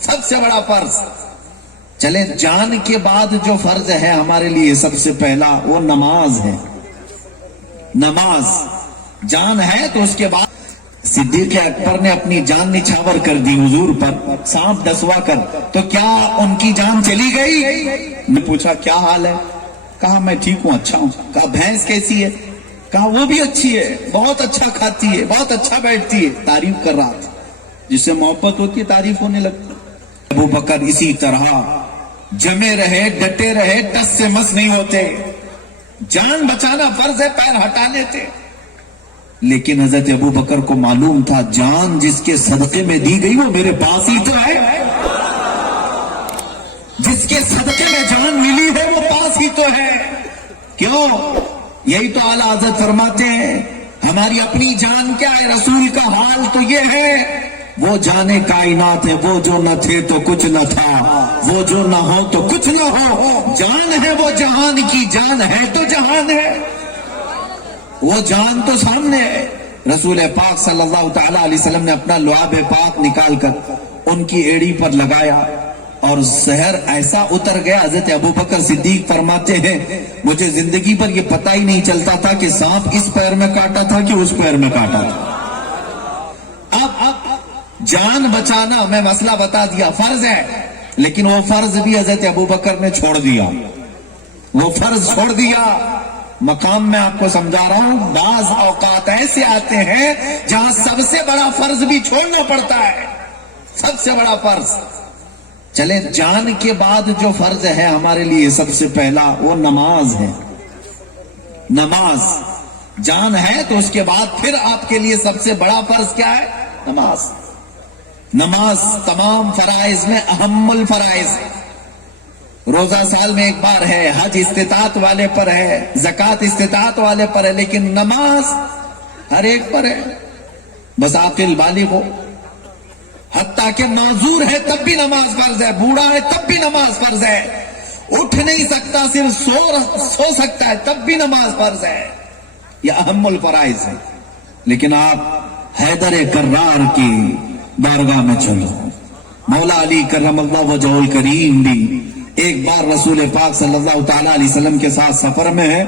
سب سے بڑا فرض. چلے جان کے بعد جو فرض ہے ہمارے لیے سب سے پہلا وہ نماز ہے. نماز جان ہے تو اس کے بعد صدیق اکبر نے اپنی جان نچھاور کر دی حضور پر سانپ ڈسوا کر. تو کیا ان کی جان چلی گئی؟ نے پوچھا کیا حال ہے؟ کہا میں ٹھیک ہوں، اچھا ہوں. کہا بھینس کیسی ہے؟ کہا وہ بھی اچھی ہے، بہت اچھا کھاتی ہے، بہت اچھا بیٹھتی ہے. تعریف کر رہا تھا. جس سے محبت ہوتی ہے تعریف ہونے لگتی. ابو بکر اسی طرح جمے رہے، ڈٹے رہے، ٹس سے مس نہیں ہوتے. جان بچانا فرض ہے، پیر ہٹا لیتے. لیکن حضرت ابو بکر کو معلوم تھا جان جس کے صدقے میں دی گئی وہ میرے پاس ہی تو ہے. جس کے صدقے میں جان ملی ہے وہ پاس ہی تو ہے. کیوں؟ یہی تو اعلیٰ حضرت فرماتے ہیں ہماری اپنی جان کیا ہے؟ رسول کا حال تو یہ ہے وہ جانے کائنات ہے، وہ جو نہ تھے تو کچھ نہ تھا، وہ جو نہ ہو تو کچھ نہ ہو. جان ہے وہ جہان کی، جان ہے تو جہان ہے. وہ جان تو سامنے ہے. رسول پاک صلی اللہ تعالی علیہ وسلم نے اپنا لعاب پاک نکال کر ان کی ایڑی پر لگایا اور زہر ایسا اتر گیا. حضرت ابو بکر صدیق فرماتے ہیں مجھے زندگی پر یہ پتہ ہی نہیں چلتا تھا کہ سانپ اس پیر میں کاٹا تھا کہ اس پیر میں کاٹا تھا. اب جان بچانا میں مسئلہ بتا دیا فرض ہے، لیکن وہ فرض بھی حضرت ابو بکر نے چھوڑ دیا. وہ فرض چھوڑ دیا. مقام میں آپ کو سمجھا رہا ہوں بعض اوقات ایسے آتے ہیں جہاں سب سے بڑا فرض بھی چھوڑنا پڑتا ہے. سب سے بڑا فرض. چلے جان کے بعد جو فرض ہے ہمارے لیے سب سے پہلا وہ نماز ہے. نماز جان ہے تو اس کے بعد پھر آپ کے لیے سب سے بڑا فرض کیا ہے؟ نماز. نماز تمام فرائض میں اہم الفرائض. روزہ سال میں ایک بار ہے، حج استطاعت والے پر ہے، زکوٰۃ استطاعت والے پر ہے، لیکن نماز ہر ایک پر ہے. بس عاقل بالغ ہو. حتیٰ کہ معذور ہے تب بھی نماز فرض ہے، بوڑھا ہے تب بھی نماز فرض ہے، اٹھ نہیں سکتا صرف سو سکتا ہے تب بھی نماز فرض ہے. یہ اہم الفرائض ہے. لیکن آپ حیدر کرار کی بارگاہ میں چلو. مولا علی کرم اللہ وجہہ الکریم بھی ایک بار رسول پاک صلی اللہ تعالی علیہ وسلم کے ساتھ سفر میں ہے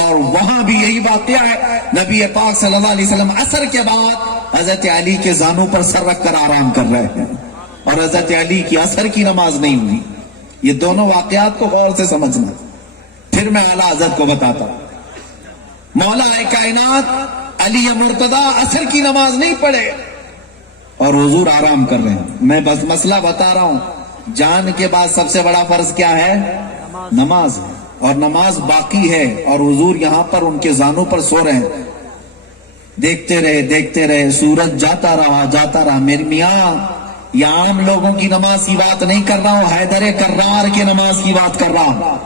اور وہاں بھی یہی واقعہ ہے. نبی پاک صلی اللہ علیہ وسلم عصر کے بعد حضرت علی کے زانوں پر سر رکھ کر آرام کر رہے ہیں اور حضرت علی کی عصر کی نماز نہیں ہوئی. یہ دونوں واقعات کو غور سے سمجھنا. پھر میں اعلیٰ حضرت کو بتاتا ہوں. مولا کائنات علی مرتضیٰ عصر کی نماز نہیں پڑھے اور حضور آرام کر رہے ہیں. میں بس مسئلہ بتا رہا ہوں. جان کے بعد سب سے بڑا فرض کیا ہے؟ نماز ہے. اور نماز باقی ہے اور حضور یہاں پر ان کے زانوں پر سو رہے ہیں. دیکھتے رہے سورج جاتا رہا. میری میاں یہ عام لوگوں کی نماز کی بات نہیں کر رہا ہوں، حیدر کرار کی نماز کی بات کر رہا ہوں.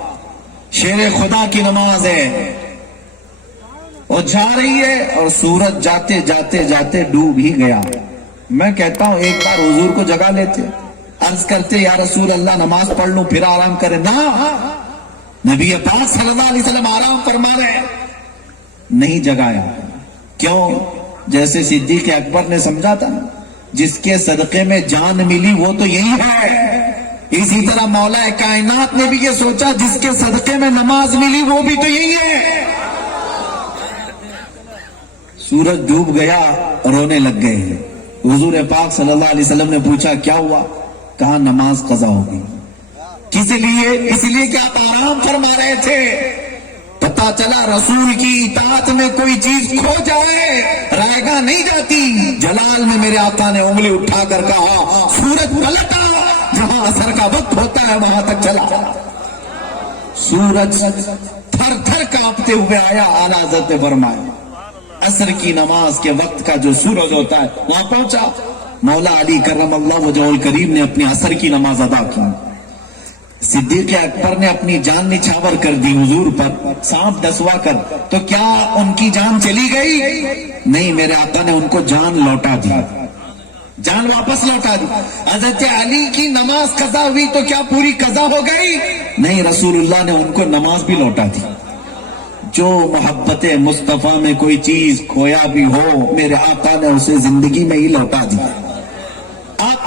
شیر خدا کی نماز ہے. وہ جا رہی ہے اور سورج جاتے ڈوب ہی گیا. میں کہتا ہوں ایک بار حضور کو جگا لیتے، عرض کرتے یا رسول اللہ نماز پڑھ لوں پھر آرام کرے. نہ، نبی پاک صلی اللہ علیہ وسلم آرام فرما رہے، نہیں جگایا. کیوں؟ جیسے صدیق اکبر نے سمجھا تھا جس کے صدقے میں جان ملی وہ تو یہی ہے. اسی طرح مولا کائنات نے بھی یہ سوچا جس کے صدقے میں نماز ملی وہ بھی تو یہی ہے. سورج ڈوب گیا، رونے لگ گئے. حضور پاک صلی اللہ علیہ وسلم نے پوچھا کیا ہوا؟ کہا نماز قضا ہو گئی. کس لیے؟ اس لیے کہ آپ آرام فرما رہے تھے. پتا چلا رسول کی اطاعت میں کوئی چیز کھو جائے رائگاں نہیں جاتی. جلال میں میرے آقا نے انگلی اٹھا کر کہا سورج پلٹا، جہاں عصر کا وقت ہوتا ہے وہاں تک چلا. سورج تھر تھر کانپتے ہوئے آیا. اعلیٰ حضرت نے فرمایا عصر کی نماز کے وقت کا جو سورج ہوتا ہے وہاں پہنچا. مولا علی کرم اللہ وجہہ الکریم نے اپنی عصر کی نماز ادا کی. صدیق اکبر نے اپنی جان نچھاور کر دی حضور پر سانپ ڈسوا کر. تو کیا ان کی جان چلی گئی؟ نہیں، میرے آقا نے ان کو جان لوٹا دی، جان واپس لوٹا دی. حضرت علی کی نماز قضا ہوئی تو کیا پوری قضا ہو گئی؟ نہیں، رسول اللہ نے ان کو نماز بھی لوٹا دی. جو محبت مصطفیٰ میں کوئی چیز کھویا بھی ہو میرے آقا نے اسے زندگی میں ہی لوٹا دی. آپ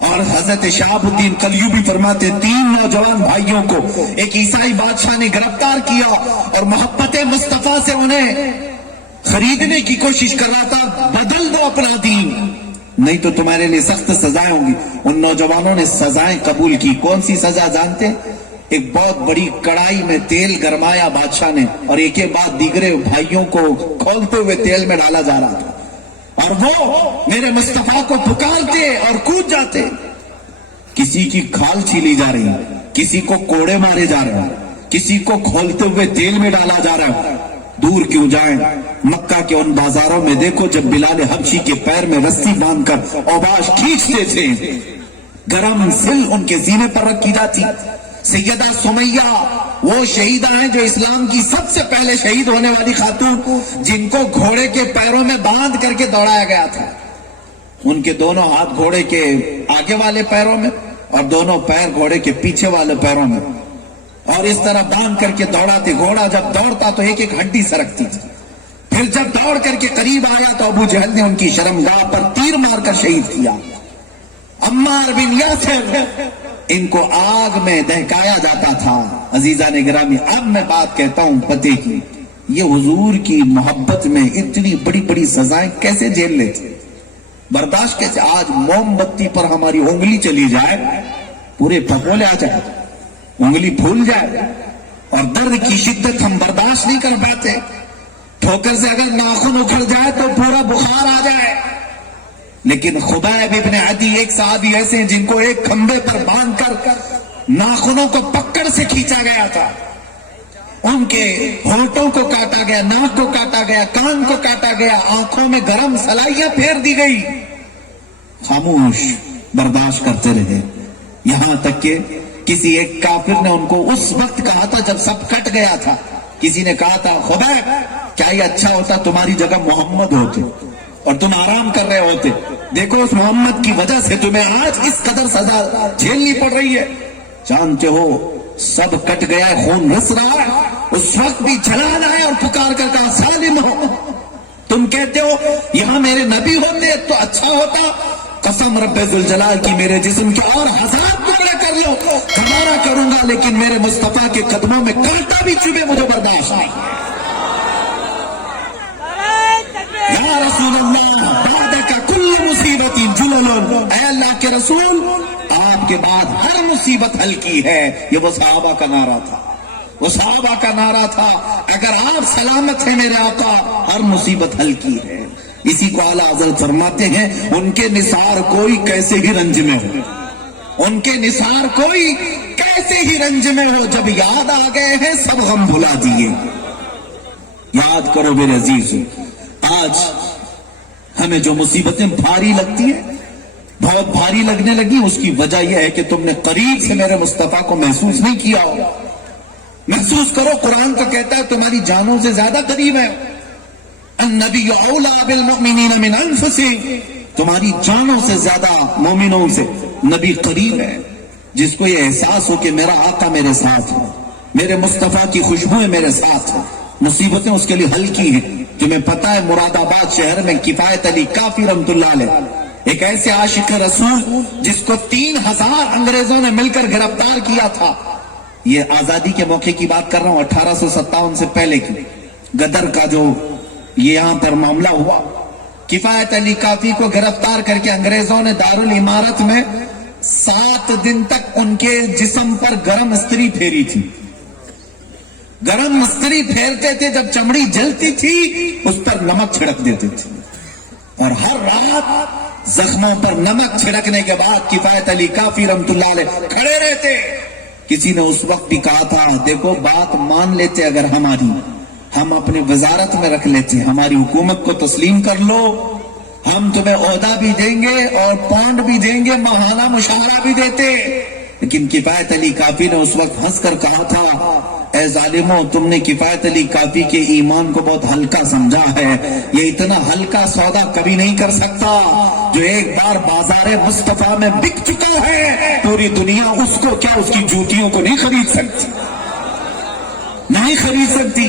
اور حضرت شہاب الدین کلیوبی فرماتے 3 نوجوان بھائیوں کو ایک عیسائی بادشاہ نے گرفتار کیا اور محبت مصطفیٰ سے انہیں خریدنے کی کوشش کر رہا تھا، بدل دو اپنا دین نہیں تو تمہارے لیے سخت سزائیں ہوں گی۔ ان نوجوانوں نے سزائیں قبول کی۔ کون سی سزا جانتے؟ ایک بہت بڑی کڑائی میں تیل گرمایا بادشاہ نے، اور ایک کے بعد دیگرے بھائیوں کو کھولتے ہوئے تیل میں ڈالا جا رہا تھا، اور وہ میرے مصطفیٰ کو پکارتے اور کود جاتے۔ کسی کی کھال چھیلی جا رہی، کسی کو کوڑے مارے جا رہے، کسی کو کھولتے ہوئے تیل میں ڈالا جا رہا ہے۔ دور کیوں جائیں، مکہ کے ان بازاروں میں دیکھو جب بلال حبشی کے پیر میں رسی باندھ کر اوباش کھینچتے تھے، گرم سل ان کے سینے پر رکھی جاتی۔ سیدہ سمیہ وہ شہیدہ ہیں جو اسلام کی سب سے پہلے شہید ہونے والی خاتون، جن کو گھوڑے کے پیروں میں باندھ کر کے دوڑایا گیا تھا۔ ان کے دونوں ہاتھ گھوڑے کے آگے والے پیروں میں اور دونوں پیر گھوڑے کے پیچھے والے پیروں میں، اور اس طرح باندھ کر کے دوڑاتے۔ گھوڑا جب دوڑتا تو ایک ایک ہڈی سرکتی تھی۔ پھر جب دوڑ کر کے قریب آیا تو ابو جہل نے ان کی شرمگاہ پر تیر مار کر شہید کیا۔ عمار بن یاسر ان کو آگ میں دہکایا جاتا تھا۔ عزیزان گرامی، اب میں بات کہتا ہوں پتے کی، یہ حضور کی محبت میں اتنی بڑی بڑی سزائیں کیسے جھیل لیتے، برداشت کیسے؟ آج موم بتی پر ہماری انگلی چلی جائے، پورے پھپولے آ جائے، انگلی پھول جائے، اور درد کی شدت ہم برداشت نہیں کر پاتے۔ ٹھوکر سے اگر ناخن اکھڑ جائے تو پورا بخار آ جائے۔ لیکن خبیب ابن عدی ایک صحابی ایسے ہیں جن کو ایک کھمبے پر باندھ کر ناخنوں کو پکڑ سے کھینچا گیا تھا، ان کے ہونٹوں کو کاٹا گیا، ناک کو کاٹا گیا، کان کو کاٹا گیا، آنکھوں میں گرم سلائیاں پھیر دی گئی، خاموش برداشت کرتے رہے، یہاں تک کہ کسی ایک کافر نے ان کو اس وقت کہا تھا جب سب کٹ گیا تھا، کسی نے کہا تھا خبیب کیا یہ اچھا ہوتا تمہاری جگہ محمد ہوتے اور تم آرام کر رہے ہوتے، دیکھو اس محمد کی وجہ سے تمہیں آج اس قدر سزا جھیلنی پڑ رہی ہے۔ جانتے ہو سب کٹ گیا ہے، خون رس رہا ہے، اس وقت بھی جلانا ہے اور پکار کر کہا سالم ہو۔ تم کہتے ہو یہاں میرے نبی ہوتے تو اچھا ہوتا، قسم رب ذوالجلال کی میرے جسم کے اور 1000 ٹکڑے کر لو ہمارا کروں گا، لیکن میرے مصطفیٰ کے قدموں میں کانٹا بھی چبھے مجھے برداشت نہیں۔ یا رسول اللہ بعدک کل مصیبت جلل، اے اللہ کے رسول آپ کے بعد ہر مصیبت ہلکی ہے۔ یہ وہ صحابہ کا نعرہ تھا، وہ صحابہ کا نعرہ تھا، اگر آپ سلامت ہیں میرے آقا ہر مصیبت ہلکی ہے۔ اسی کو اعلیٰ حضرت فرماتے ہیں ان کے نثار کوئی کیسے ہی رنج میں ہو، ان کے نثار کوئی کیسے ہی رنج میں ہو، جب یاد آ گئے ہیں سب غم بھلا دیے۔ یاد کرو میرے عزیز، آج ہمیں جو مصیبتیں بھاری لگتی ہیں، بہت بھاری لگنے لگی، اس کی وجہ یہ ہے کہ تم نے قریب سے میرے مصطفیٰ کو محسوس نہیں کیا ہو۔ محسوس کرو، قرآن کا کہتا ہے تمہاری جانوں سے زیادہ قریب ہے، النبی اولیٰ بالمؤمنین من انفسہم، تمہاری جانوں سے زیادہ مومنوں سے نبی قریب ہے۔ جس کو یہ احساس ہو کہ میرا آقا میرے ساتھ ہے، میرے مصطفیٰ کی خوشبوئیں میرے ساتھ ہیں، مصیبتیں اس کے لیے ہلکی ہیں۔ تمہیں پتا ہے مراد آباد شہر میں کفایت علی کافی رحمت اللہ علیہ، ایک ایسے عاشق رسول جس کو 3000 انگریزوں نے مل کر گرفتار کیا تھا۔ یہ آزادی کے موقع کی بات کر رہا ہوں، 1857 سے پہلے کی، غدر کا جو یہ یہاں پر معاملہ ہوا۔ کفایت علی کافی کو گرفتار کر کے انگریزوں نے دارالعمارت میں 7 دن تک ان کے جسم پر گرم استری پھیری تھی۔ گرم استری پھیرتے تھے، جب چمڑی جلتی تھی اس پر نمک چھڑک دیتے تھے، اور ہر رات زخموں پر نمک چھڑکنے کے بعد کفایت علی کافی رحمت اللہ علیہ کھڑے رہتے۔ کسی نے اس وقت بھی کہا تھا دیکھو بات مان لیتے اگر ہماری، ہم اپنے وزارت میں رکھ لیتے، ہماری حکومت کو تسلیم کر لو، ہم تمہیں عہدہ بھی دیں گے اور پونڈ بھی دیں گے، ماہانہ مشاہرہ بھی دیتے۔ لیکن کفایت علی کافی نے اس وقت ہنس کر کہا تھا اے ظالموں، تم نے کفایت علی کافی کے ایمان کو بہت ہلکا سمجھا ہے، یہ اتنا ہلکا سودا کبھی نہیں کر سکتا۔ جو ایک بار بازار مصطفیٰ میں بک چکا ہے، پوری دنیا اس کو کیا اس کی جوتیوں کو نہیں خرید سکتی، نہیں خرید سکتی۔